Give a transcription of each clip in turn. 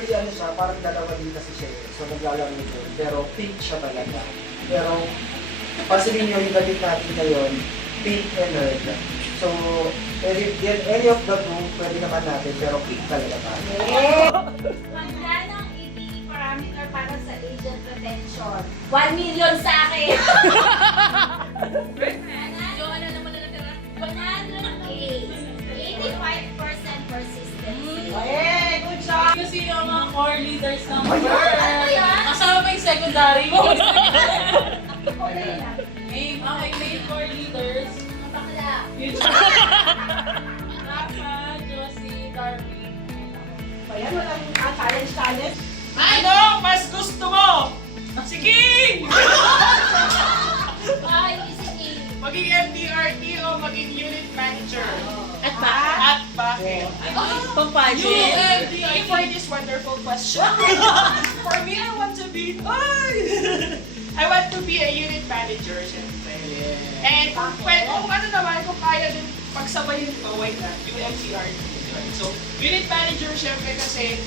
Actually, ano siya, parang dalawa din kasi siya. So, naglalaro yun. Pero pink siya talaga. Pero, pansinin nyo yung damit natin ngayon, pink and red. So, any of the two, pwede naman natin, pero pink talaga tayo. Wala ng EPE parameter para sa agent retention. 1 million sa akin! Jo, ano naman na natira? 100K. 85% persistency. Hey, good job! Kasi yung mga core leaders ng Ay, ano yan? kasama pa yung secondary mo. Okay lang. May core leaders. Bakla. Yun. Rafa, Josie, Darwin. Ayan, walang challenge. Ano? Mas gusto mo? Si King! Ay, sige. Maging MDRT o maging unit manager? At At bakit? Pampaji. You MDRT for this wonderful question. For me, I want to be... I want to be a unit manager, syempre. And kung ano naman, kung kaya din pagsabayin ko, why not? Yung MDRT. So, unit manager, syempre kasi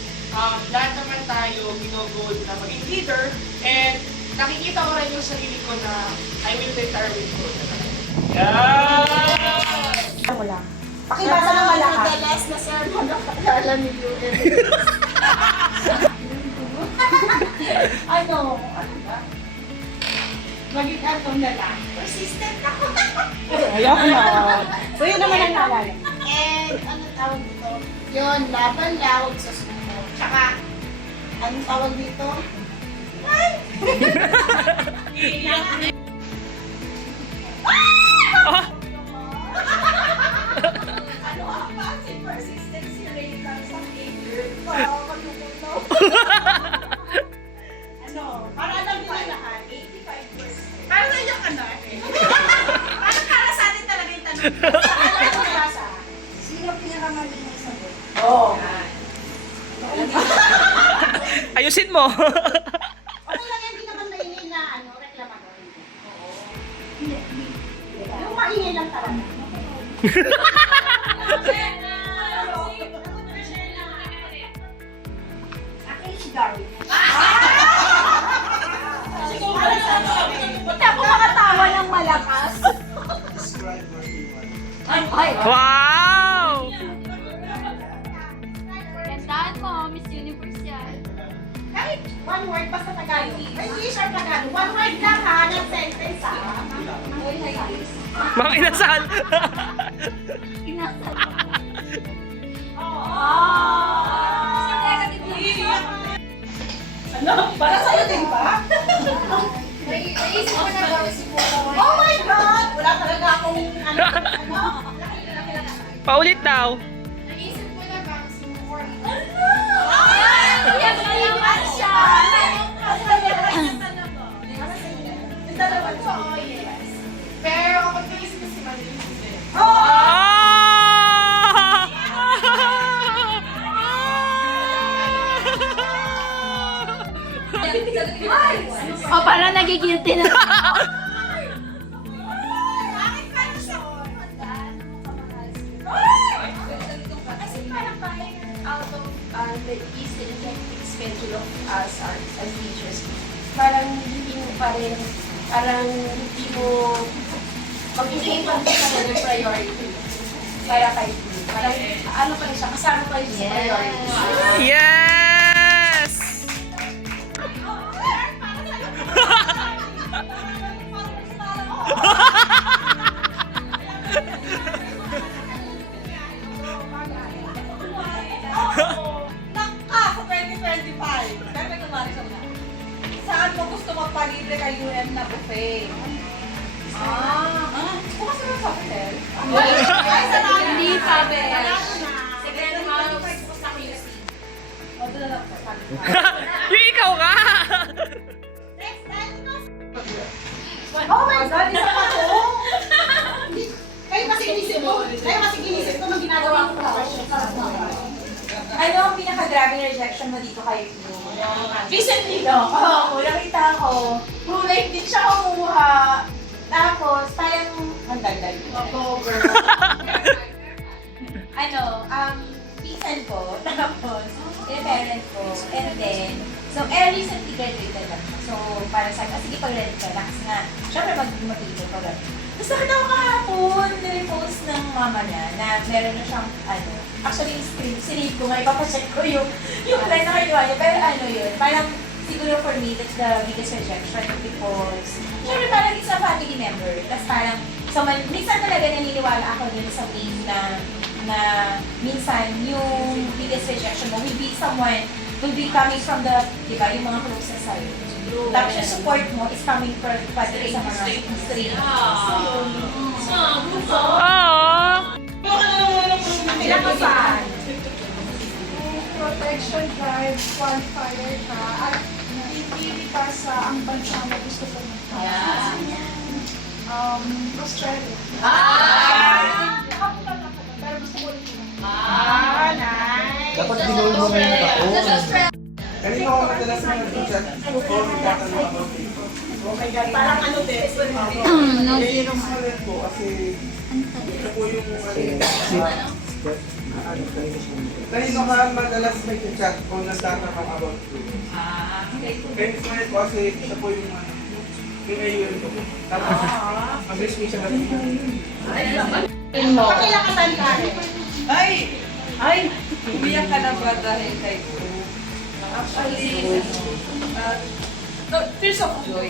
lahat naman tayo ginogol na maging leader, and nakikita ko rin yung sarili ko na I will retire with gold. Yeah! Ano lang? Pakibasa ng malakas. Madalas na sermon na kakilala ni Yuen. Ano ba? Maging atong na lang. Persistent ako. Ayaw ko na. So yun naman ang naalala. And ano tawag dito? Yun, laban lawag sa sumo. Tsaka, anong tawag dito? Ano ang passive persistency rate ng sa figure? Ano? Para alam nila lahat. 85%. Para sa iyo ka na. Para sa atin talaga yung tanong. Ano ang nasa? Sino pinakamagaling na sagot? Oo. Ayusin mo. Okay lang yan, hindi naman maingay na reklamador. Oo. Hindi. Yung maingay lang talaga. Akin si Darwin. Buti ako makatawa ng malakas. Describe what you want. Ay, Wow! gandaan mo, Miss Universe yan. Kahit one word basta Tagalog. Ay, English or Tagalog. One word lang ha, ng sentence ha. Mga inasal. Inasal. Ano? Para sa'yo din ba? Naisip ko na ba si Puto? Oh my God! Wala talaga akong ano. Paulit daw. Naisip ko na ba si Puto? Ay! Yan na naman siya! Yung dalawa to. Oo, yes. Pero kapag naisip ko si Madeline, Ah! O, parang nagigilty na. Bakit ka na siya? Kasi parang out of the easy hectic schedule of us as teachers, parang hindi mo pa rin, parang hindi mo mag-ibigay pa rin sa ng priority. Para kay parang ano pa rin siya, kasama pa rin sa priority. Yes! Naka sa 2025. Siyempre kumari sa mga. Saan mo gusto magpalibre kay UM na buffet? Bukas na sa hotel. Ay, sa namin. Hindi sabi. Sarado na. Second house sa QC. O, doon na lang sa sabi ko. Yung ikaw ka! Next time, no? Oh my God, isa pa to? Kayo kasi inisip ko, nung ginagawa ko pa. Ano ang pinaka-grabe na rejection mo dito kay Blue? Recently, no? Oo, nakita ko. Blue Light din siya kumuha. Tapos, parang, ang dagdag. October. Pisan ko. Tapos, parent ko. And then, so, recently graduated lang siya. So, para sa akin, sige, pag-ready ka na. Kasi nga, syempre mag-ipon ko lang. Tapos nakita ko kahapon, nirepost ng mama niya na meron na siyang, actually, sinave ko nga, ipapacheck ko yung plan na kinuha niya. Pero yun, parang, siguro for me, that's the biggest rejection because, syempre parang it's a family member. Tapos parang, minsan talaga naniniwala ako din sa way na minsan yung biggest rejection mo will be someone, will be coming from the, di ba, yung mga closest sa'yo. Tapos yung support mo is coming from pati sa mga strangers. Aww. Pinakasan. Protection card, qualifier ka, at pipili ka sa ang bansa mo gusto ko Australia. Nakapunta na ako, pero gusto ko ulit yun. Nice. Dapat binul mo na yung taon. Kanina ako madalas na nag-chat o nagtatanong ako dito. Oh my God, parang ano din. Rin po kasi ito po yung kanina ka madalas nag-chat o nagtatanong about food. Kaya po kasi ito po yung ayun ko. Tapos, mabilis ko siya Pakilakasan ka rin. Ay! Umiyak ka na ba dahil kay Bro? Actually, tears of joy.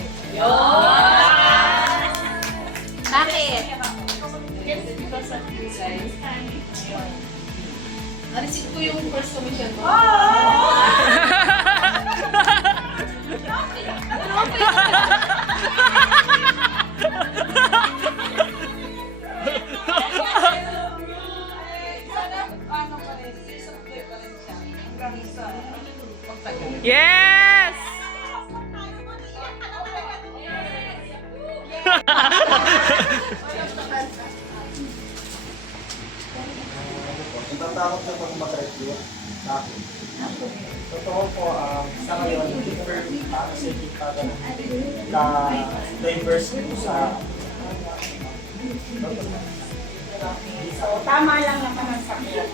Bakit? Because of you guys. Na-receive ko yung first commission ko. Yes! Natatakot na pag mag-recruit sa akin. Totoo po, sa ngayon, hindi ko para sa hindi pa diverse po sa Tama lang naman ang sakit.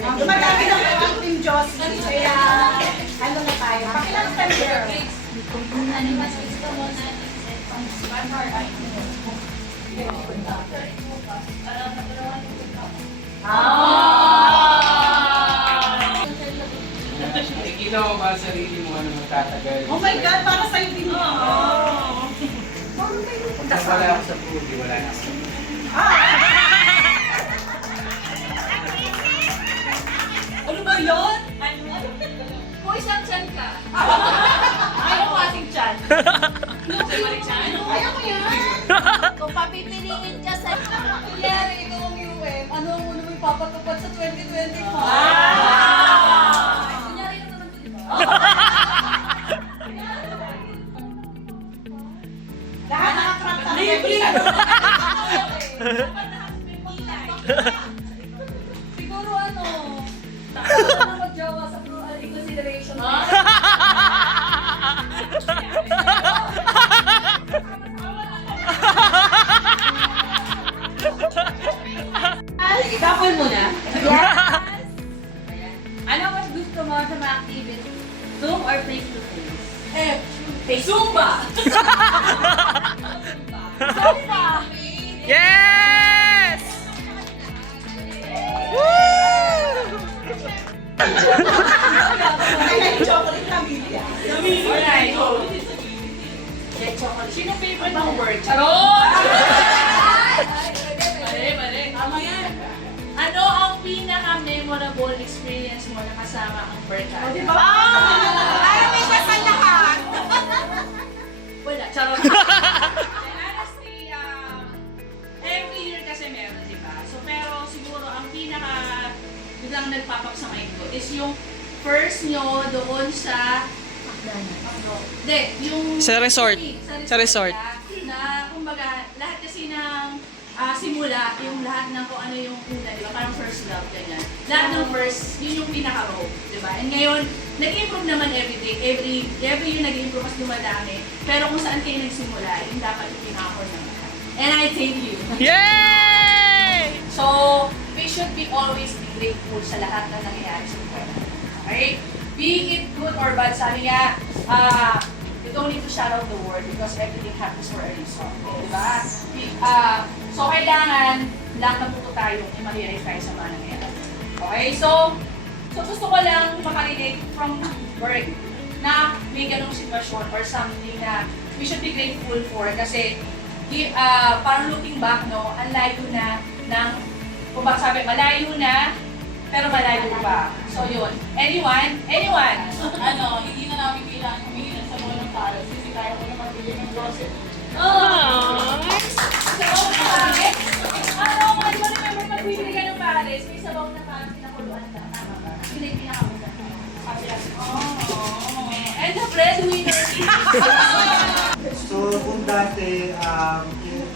Dumadami lang po ang Team Jocelyn, kaya ano na tayo. Pakilakasan girl. Nakikita mo ba ang sarili mo ano magtatagal? Oh my God, para sa'yo din yun. Pag wala ako sa food, wala na ako. Ano ba yun? Kung isang chan ka. Ayaw ko ating chan. Ayaw ko yan. Kung papipiliin ka sa... Kunyari, ikaw ang UN. Ano mo naman papatupad sa 2025? Kunyari na naman ito, di ba? Lahat nakakrap sa Siguro ano, mag-jowa sa consideration. Couple muna. Yes! Ano mas gusto mo sa mga activity? Zoom or face-to-face? Zumba! Zumba! Yes! Woo! chocolate na bilya. Alright. Sino favorite mong word? Charot! Mali. Tama yan. Ano ang pinaka-memorable experience mo na kasama ang barkada? Ayaw may kasal lahat. Wala. Charot. Honestly, every year kasi meron, di ba? So, pero siguro ang biglang nagpapap sa mind ko is yung first nyo doon sa Hindi, yung... Sa resort. Sa resort. Na, kumbaga, lahat kasi ng simula, yung lahat ng kung ano yung una, di ba? Parang first love, ganyan. Lahat ng first, yun yung pinaka-row, di ba? And ngayon, nag-improve naman everything. Every year nag-improve, mas dumadami. Pero kung saan kayo nagsimula, yung dapat yung pinaka-core naman. And I thank you. Yay! So, we should be always be grateful sa lahat na nangyayari sa buhay natin. Okay? Be it good or bad, sabi nga, you don't need to shout out the word because everything happens for a reason. Diba? So, kailangan lang natuto tayong i-realize tayo sa mga nangyayari. Okay? So gusto ko lang makarelate from work na may ganong sitwasyon or something na we should be grateful for kasi parang looking back, no, ang layo na ng, kung baka sabi, malayo na, pero malayo pa. So yun. Anyone? Hindi na namin kailangan humingi ng sabaw ng pares kasi kaya ko na magbili ng grocery. Sabaw na pares? Di ba remember pag bibili ka ng pares, may sabaw na parang pinakuluan na. Tama ba? Yun ay pinakamulan. And the breadwinner is... So, kung dati,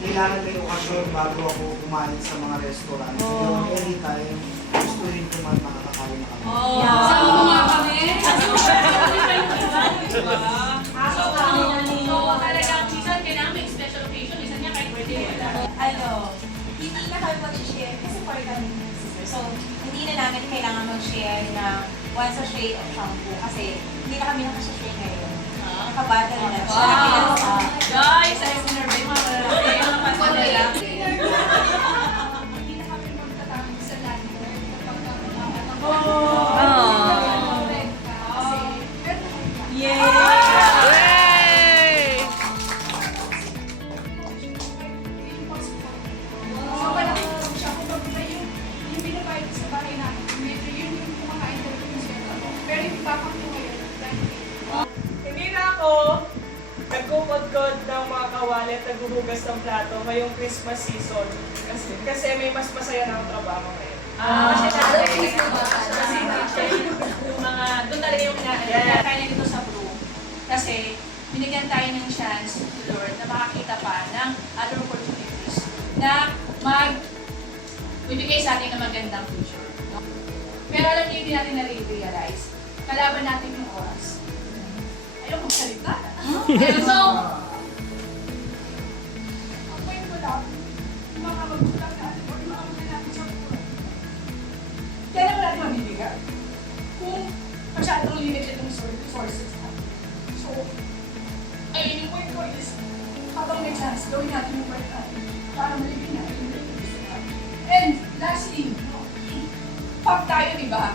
kailangan may okasyon bago ako kumain sa mga restaurant. So, yung anytime, gusto rin ko man makakakain na kami. Sama mo nga kami. So, talagang minsan kailangan may special occasion. Minsan niya kahit birthday wala. Hindi na kami mag-share kasi for kami sister. So, hindi na namin kailangan mag-share ng once a shade of shampoo kasi hindi na kami nakashare ngayon. Nakabata na lang. Guys, ayaw mo nerve yung mga malalaki. Yung mga pasanela. Hindi na kami magtatawag sa lanyard kapag So, malaki siya. Kung baga yung binabayad sa bahay namin, medyo yun yung kumakain talaga yung sweldo ko. Pero yung tapang ko ngayon, hindi na ako nagkukod-kod ng mga kawalit, naghuhugas ng plato ngayong Christmas season. Kasi may mas masaya na ang trabaho ngayon. Kasi dati, yung mga, doon talaga yung kaya na dito sa Brew. Kasi, binigyan tayo ng chance, Lord, na makakita pa ng other opportunities na bibigay sa atin ng magandang future. No? Pero alam niyo, hindi natin na-realize. Kalaban natin yung oras. Ayaw magsalita. So, Ang point ko lang, yung mga magulang natin o yung mga mga natin sa buhay, kaya naman natin mabibigyan kung masyadong limited yung resources natin. So, ayun yung point ko is, habang may chance, gawin natin yung part natin para malibigyan natin yung gusto natin. And lastly, pop tayo, di ba?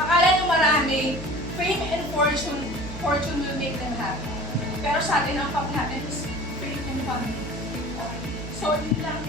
akala nung marami, fame and fortune will make them happy. Pero sa atin, ang pag natin is faith and family. Okay. So, yun lang